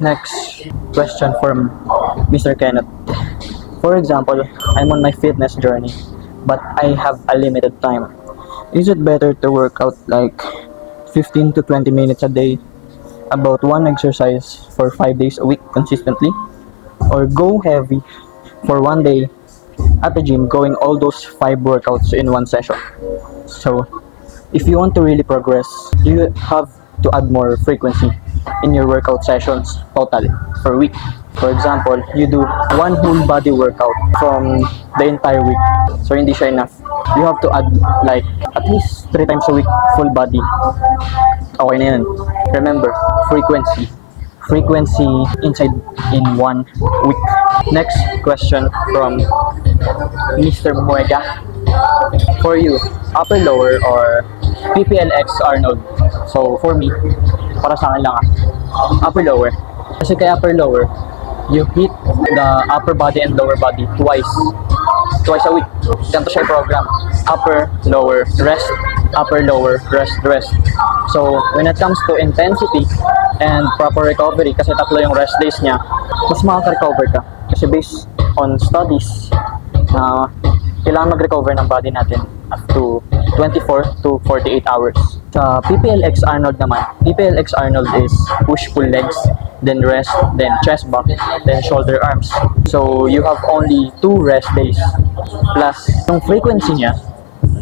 Next question from Mr. Kenneth. For example, I'm on my fitness journey, but I have a limited time. Is it better to work out like 15 to 20 minutes a day, about one exercise for 5 days a week consistently, or go heavy for one day at the gym, going all those 5 workouts in one session? So, if you want to really progress, you have to add more frequency in your workout sessions total per week. For example, you do one whole body workout from the entire week. So hindi siya enough. You have to add like at least 3 times a week full body. Okay na yun. Remember, frequency. Frequency inside in one week. Next question from Mr. Muega. For you, upper lower or PPLX Arnold? So for me, para sa akin lang upper lower. Kasi kay upper lower, you hit the upper body and lower body twice a week. Ganito siya program. Upper, lower, rest, upper, lower, rest, rest. So when it comes to intensity and proper recovery, kasi tatlo yung rest days niya, mas makaka-recover ka. Kasi based on studies, kailangan mag-recover ng body natin up to 24 to 48 hours. Sa PPLX Arnold naman, PPLX Arnold is push-pull legs, then rest, then chest back, then shoulder arms. So you have only 2 rest days. Plus, yung frequency niya,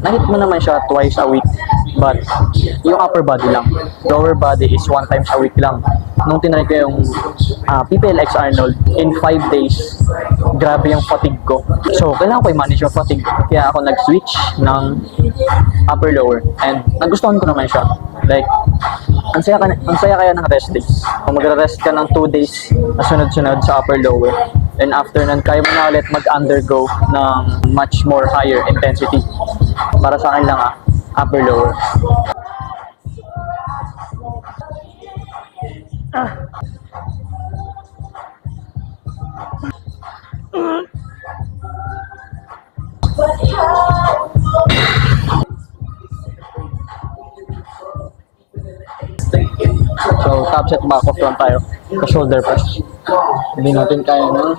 nahit mo naman siya twice a week, but yung upper body lang. Lower body is 1 times a week lang. Nung tinry ko yung PPLX Arnold, in 5 days, grabe yung fatigue ko. So, kailangan ko i-manage yung fatigue. Kaya ako nag-switch ng upper lower. And nagustuhan ko naman siya. Like, ang saya kaya ng rest days. Kung magre-rest ka ng 2 days na sunod-sunod sa upper lower, and after nun, kaya mo na ulit mag-undergo ng much more higher intensity. Para sa akin lang upper lower. So, top set back off lang tayo sa shoulder press. Hindi natin kaya na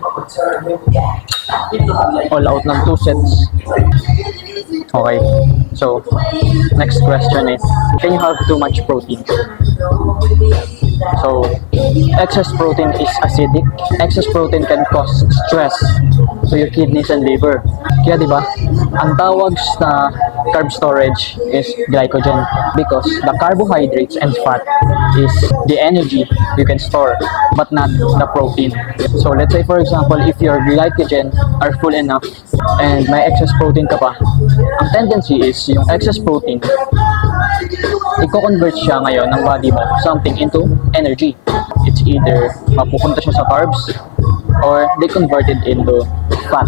all out ng 2 sets. Okay. So, next question is, can you have too much protein? So, excess protein is acidic. Excess protein can cause stress to your kidneys and liver. Kaya di ba, ang tawag sa carb storage is glycogen because the carbohydrates and fat is the energy you can store but not the protein. So let's say for example, if your glycogen are full enough and may excess protein ka pa, ang tendency is yung excess protein i-convert siya ngayon ng body mo something into energy. It's either mapupunta siya sa carbs or they convert it into fat,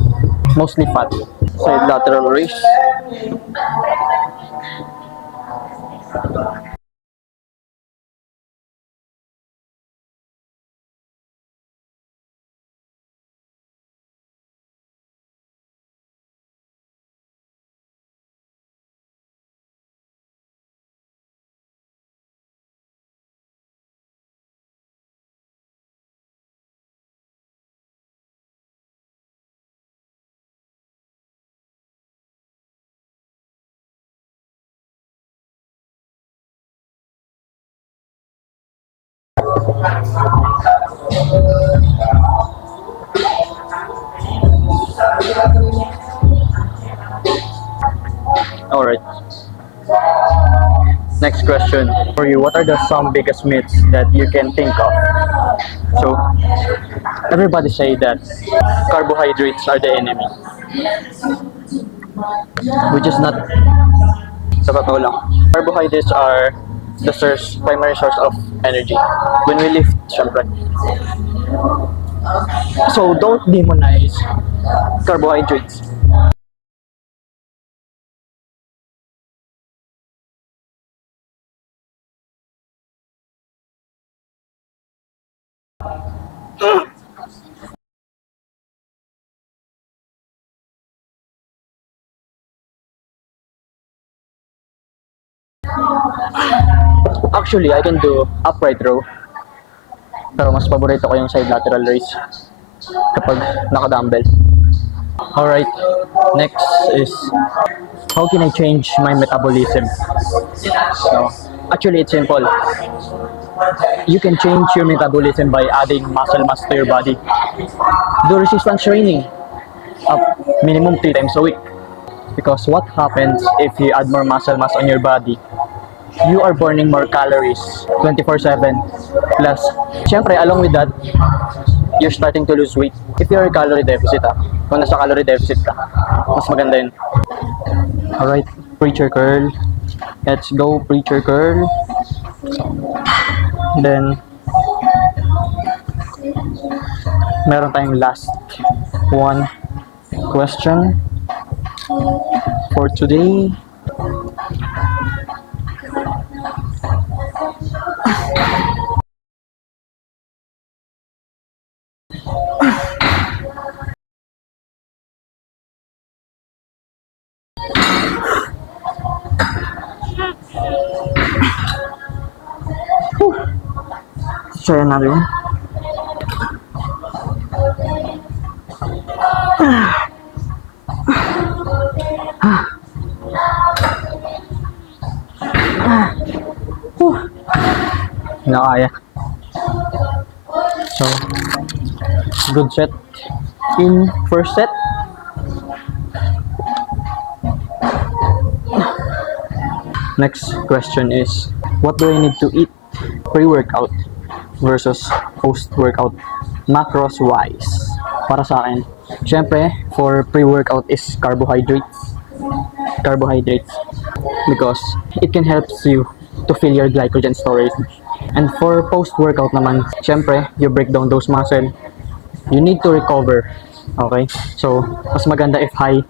mostly fat. So lateral raise. Alright. Next question for you. What are the some biggest myths that you can think of? So, everybody say that carbohydrates are the enemy, which is not sa totoo lang. Carbohydrates are the primary source of energy when we lift, syempre. So, don't demonize carbohydrates. Actually, I can do upright row. Pero mas paborito ko yung side lateral raise kapag naka-dumbbell. Alright, next is how can I change my metabolism? So, actually it's simple. You can change your metabolism by adding muscle mass to your body. Do resistance training up minimum 3 times a week. Because what happens if you add more muscle mass on your body? You are burning more calories 24/7. Plus, syempre, along with that, you're starting to lose weight. If you're a calorie deficit, kung nasa calorie deficit ka, mas maganda yun. Alright, preacher curl. Let's go, preacher curl. Then, meron tayong last one question for today. Let's try another one. Nakaya. So, good set in first set. Next question is, what do I need to eat pre-workout versus post-workout macros wise? Para sa akin, syempre, for pre-workout is carbohydrates. Because it can help you to fill your glycogen storage. And for post-workout naman, syempre, you break down those muscle. You need to recover. Okay? So, mas maganda if high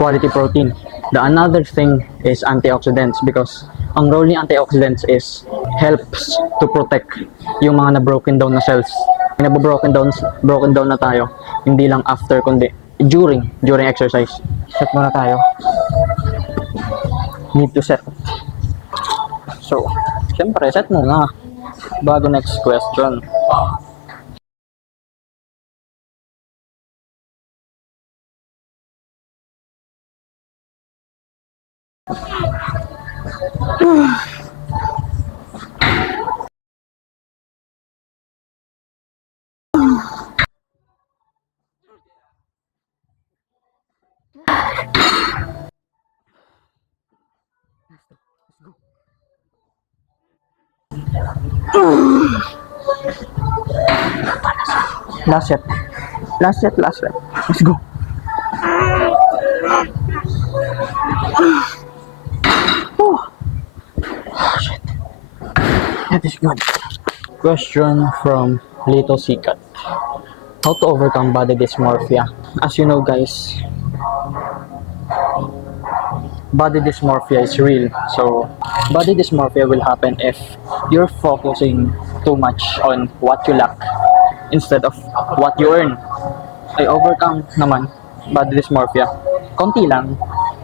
quality protein. The another thing is antioxidants because ang role ni antioxidants is helps to protect yung mga na-broken down na cells. Broken down na tayo. Hindi lang after kundi during exercise. Set muna tayo. Need to set. So, syempre, set muna bago next question. Last set. Let's go. Shit. That is good. Question from Little Sikat. How to overcome body dysmorphia? As you know, guys, body dysmorphia is real. So, body dysmorphia will happen if you're focusing too much on what you lack instead of what you earn. I overcome naman body dysmorphia. Konti lang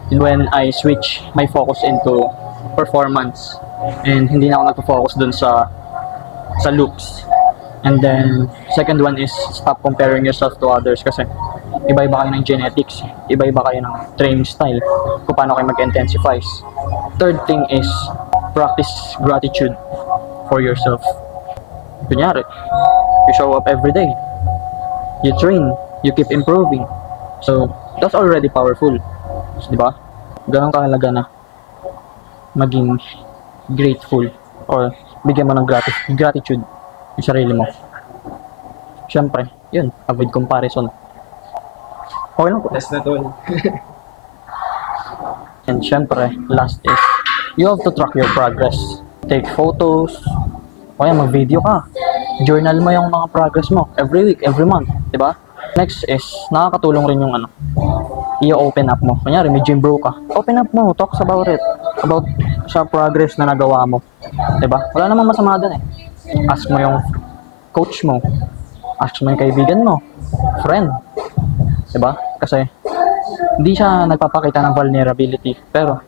when I switch my focus into performance and hindi na ako nagpo-focus dun sa looks. And then, second one is stop comparing yourself to others kasi iba-iba kayo ng genetics, iba-iba kayo ng training style, kung paano kayo mag-intensify. Third thing is practice gratitude for yourself. Kunyari, you show up every day, you train, you keep improving. So, that's already powerful. So, di ba? Ganun kahalaga na maging grateful or bigyan mo ng gratitude yung sarili mo. Siyempre, yun, avoid comparison. Okay lang po. Last na to. And syempre, last is, you have to track your progress. Take photos, o kaya mag-video ka. Journal mo yung mga progress mo, every week, every month, di ba? Next is, nakakatulong rin yung i-open up mo. Kunyari, may gym bro ka. Open up mo, talk about it. About sa progress na nagawa mo. Di ba? Wala namang masama dun eh. Ask mo yung coach mo. Ask mo yung kaibigan mo. Friend. Di ba? Kasi, hindi siya nagpapakita ng vulnerability. Pero,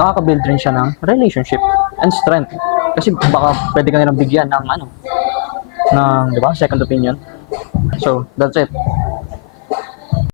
nakaka-build rin siya ng relationship and strength. Kasi baka pwede ka nilang bigyan ng ng, di ba, second opinion. So, that's it.